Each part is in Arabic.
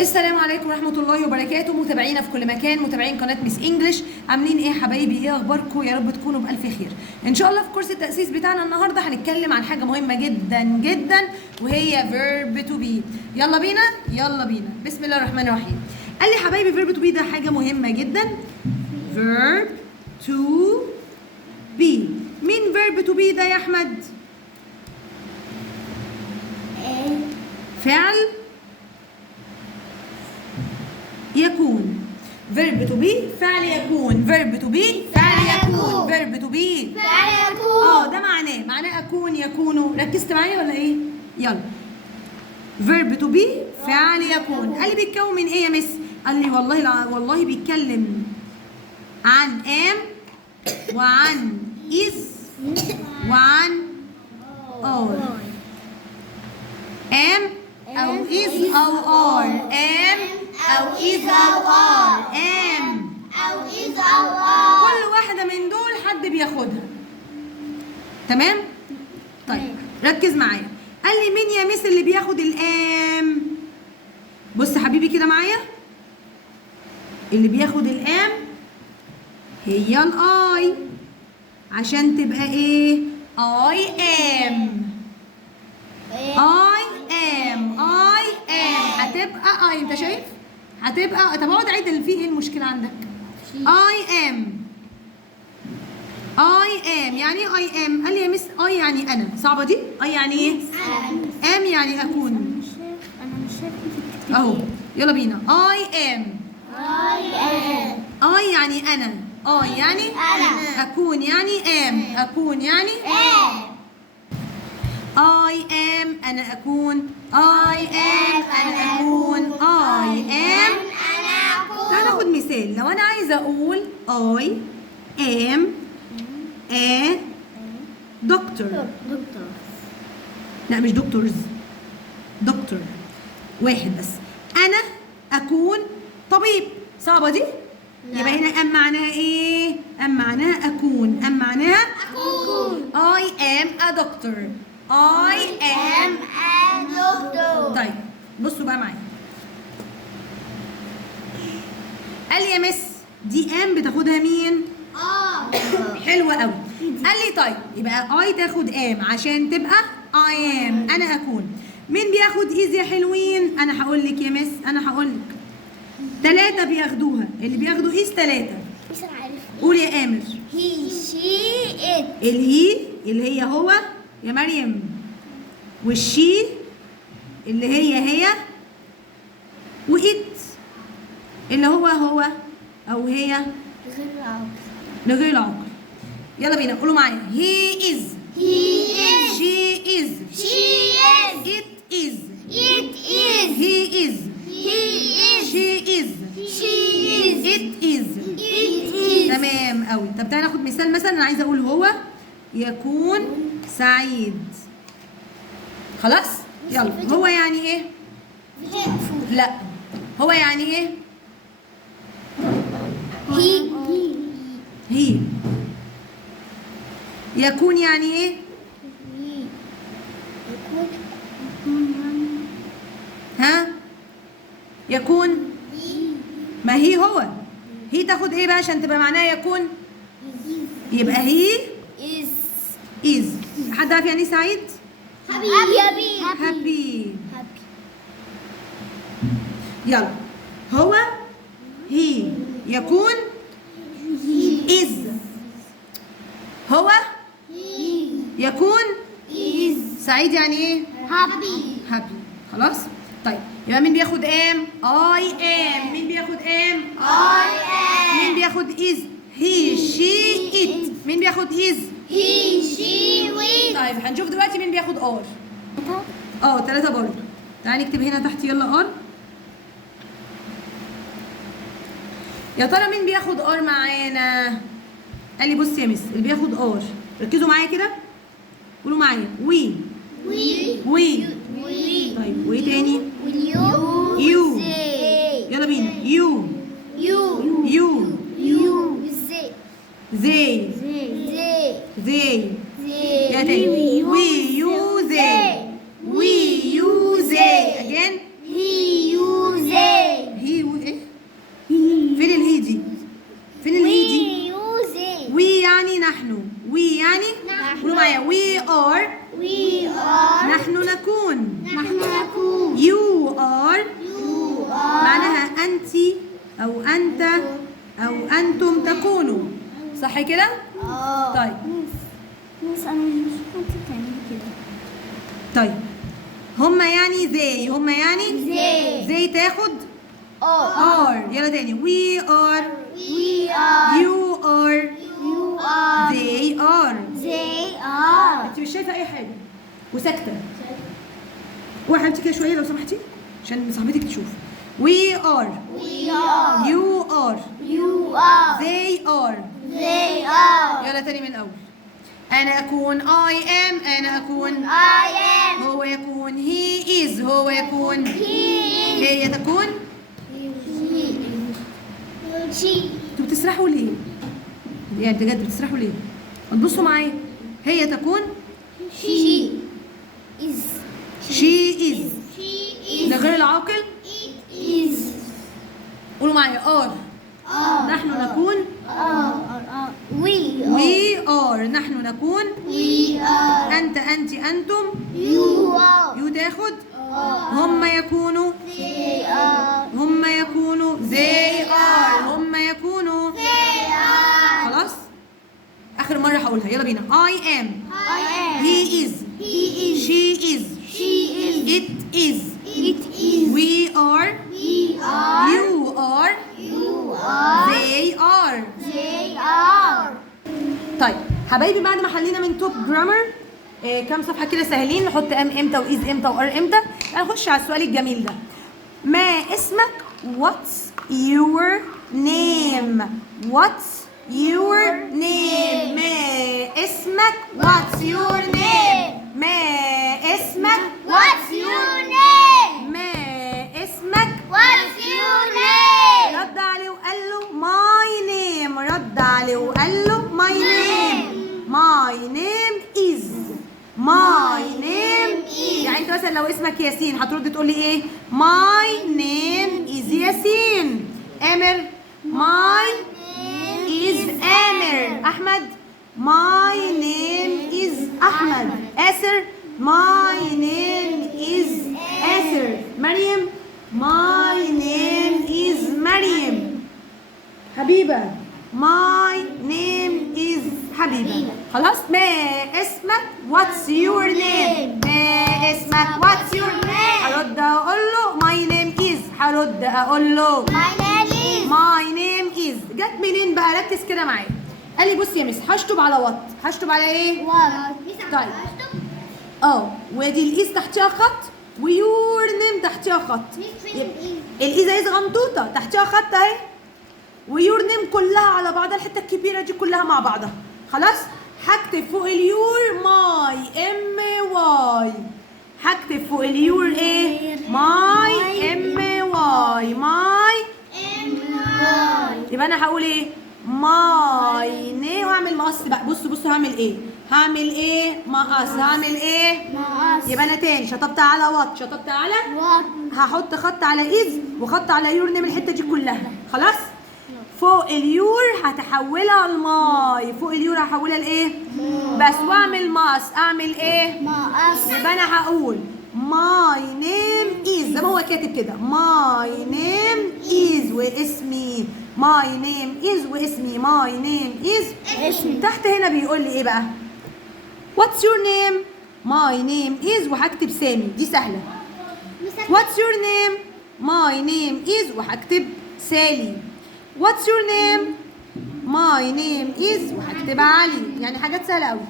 السلام عليكم ورحمة الله وبركاته، متابعينا في كل مكان، متابعين قناة ميس انجلش. عاملين ايه يا حبايبي؟ ايه اخباركم؟ يا رب تكونوا بألف خير. ان شاء الله في كورس التأسيس بتاعنا النهارده هنتكلم عن حاجة مهمة جدا جدا وهي verb to be. يلا بينا يلا بينا، بسم الله الرحمن الرحيم. قال لي حبايبي verb to be ده حاجة مهمة جدا. verb to be. مين verb to be ده يا احمد؟ فعل يكون. verb to be فعل يكون. verb to be فعل يكون. verb to be فعل يكون. ده معناه اكون يكون. ركزت معايا ولا ايه؟ يلا. verb to be فعل يكون. قال لي بيتكون من ايه يا مس؟ قال لي والله بيتكلم عن am وعن is وعن are. am أو is أو are. am أو is أو are. am أو إذا أو آه. كل واحدة من دول حد بياخدها. تمام؟ طيب ركز معايا. قال لي مين يا مس اللي بياخد الام؟ بص حبيبي كده معايا. اللي بياخد الام هي الاي، عشان تبقى ايه؟ I am. هتبقى انت شايف؟ هتبقى طب اقعد عيد اللي فيه ايه المشكلة عندك؟ I am يعني ايه I am؟ قال لي يا مس I يعني انا. صعبة دي؟ I يعني ايه؟ am يعني اكون. أنا مش شايفة اهو يلا بينا. I am يعني انا. يعني أنا. اكون يعني am. اكون يعني I am أنا أكون. I am أنا أكون. I am. تعال ناخد مثال. لو أنا عايزة أقول I am a doctor. لا مش دكتورز، دكتور واحد بس. أنا أكون طبيب. صعبة دي؟ يبقى هنا am معناها إيه؟ am معناها أكون. am معناها أكون. I am a doctor. I am. a doctor. طيب بصوا بقى معايا. قال لي يا مس دي ام بتاخدها مين؟ حلوة قوي. قال لي طيب يبقى اي تاخد ام عشان تبقى I am انا اكون. مين بياخد ايز يا حلوين؟ انا هقول لك يا مس، انا هقول لك. 3 بياخدوها. اللي بياخدوا ايز 3. بس أنا عارف. قول يا امر. he she it. الهي اللي هي هو يا مريم، والشي اللي هي وإت اللي هو أو هي غير العقل. لغير العقل. يلا بينا قولوا معايا. he is. he is. she is. she is. it is. it is. he is. he is. she is. she is. it is. it is. تمام قوي. طب تعالى ناخد مثال. مثلا أنا عايزة أقول هو يكون سعيد. خلاص؟ يلا. هو يعني ايه؟ لا هو يعني ايه؟ هي. يكون يعني ايه؟ ها؟ يكون. ما هي هو. هي تاخد ايه بقى عشان تبقى معناها يكون؟ يبقى هي is. حد عارف يعني ايه سعيد؟ happy. يلا. هو he يكون is. هو يكون سعيد يعني ايه؟ happy. خلاص؟ طيب يبقى مين بياخد am؟ I am. مين بياخد am؟ مين بياخد is؟ he she it. مين بياخد is؟ he she we. طيب هنشوف دلوقتي مين بياخد ار. 3 برضه. تعالي نكتب هنا تحت يلا ار. يا ترى مين بياخد ار معانا؟ قال لي بص يا مس اللي بياخد ار، ركزوا معايا كده قولوا معايا. وي. طيب وايه تاني؟ يو. يلا بينا. يو. زي. يا تاني. وي يو زي. again. he you they. أو أنت أو أنتم تكونوا، صح كده؟ طيب ميس انا مش كنت تعملي كده. طيب هما يعني they، هما يعني they تاخد are. يلا تاني we are We are. you are You are. they are. They are. انت مش شايفه اي حاجه وساكته. اوعي حبيبتي كده شويه لو سمحتي عشان صاحبتك تشوف. we are We are. you are You are. they are. They are. يلا تاني من الاول. انا اكون I am، انا اكون I am. هو يكون he is، هو يكون He هي تكون. is. She. انتوا بتسرحوا ليه؟ يعني بجد بتسرحوا ليه؟ ما تبصوا معايا. هي تكون She is. she is. She ده غير العاقل. It is. قولوا معايا are. نحن نكون We are. نحن نكون We are. أنت أنت أنتم You are. يو تاخد هم يكونوا They are. هم يكونوا they are. هم يكونوا They are. خلاص. آخر مرة هقولها يلا بينا. I am I am. he is He is. she is She is. it is It is. we are We are. you are You are. they are. They are. طيب حبايبي بعد ما حلينا من توب جرامر كام صفحه كده سهلين، نحط ام امتى وايز امتى وار امتى. هنخش على السؤال الجميل ده. ما اسمك؟ what's your name؟ what's your name؟ ما اسمك؟ what's your name؟ ما اسمك؟ What's your name? ما اسمك؟ What's your name? رد عليه وقال له my name. رد عليه وقال له my name. my name is. my name is. يعني انت مثلا لو اسمك ياسين هترد تقول لي ايه؟ my name is ياسين. آمر my is آمر. أحمد my name is أحمد. آسر my name is آسر. مريم my name is مريم. حبيبة my name is حبيبة. خلاص. ما اسمك؟ what's your name؟ ما اسمك؟ what's your name؟ هرد اقول له my name is. هرد اقول له My name is. my name is. جت منين بقى؟ ركز كده معايا. قال لي بصي يا مس هشطب على what؟ هشطب على ايه؟ What? طيب. ودي الايز تحتها خط ويور نيم تحتها خط. الايزه ايز غمطوطه تحتها خط اهي، ويور نيم كلها على بعضها الحته الكبيره دي كلها مع بعضها. خلاص. هكتب فوق اليور ماي ام واي. هكتب فوق اليور ايه؟ ماي ام واي. ماي يبقى انا هقول ايه؟ ماي نيم. وهعمل مقص بقى. بصوا هعمل ايه؟ هعمل ايه؟ مقص. هعمل ايه؟ يبقى انا تاني شطبت على وات، شطبت على What? هحط خط على ايز وخط على يور نيم الحته دي كلها. خلاص. فوق اليور هتحولها لماي. فوق اليور هحولها لايه؟ بس. واعمل مقص. اعمل ايه؟ يبقى انا هقول ماي نيم از زي ما هو كاتب كده. ماي نيم از واسمي. ماي نيم از واسمي. ماي نيم از اسمي. تحت هنا بيقول لي ايه بقى؟ واتس يور نيم؟ ماي نيم از وهكتب سامي. دي سهله. واتس يور نيم؟ ماي نيم از وهكتب سالي. واتس يور نيم؟ ماي نيم از وهكتب علي. يعني حاجات سهله قوي.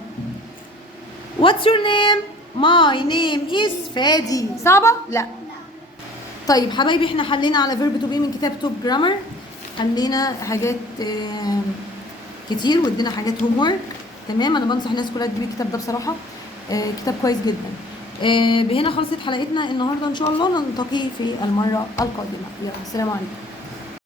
واتس يور نيم؟ ماي نيم از فادي. صعبه؟ لا. طيب حبايبي احنا حلينا على فيرب تو بي من كتاب توب جرامر. حلينا حاجات كتير وادينا حاجات هوم ورك. تمام. انا بنصح الناس كلها تجيب الكتاب ده بصراحه. كتاب كويس جدا. بهنا خلصت حلقتنا النهارده. ان شاء الله نلتقي في المره القادمه. يلا السلام عليكم.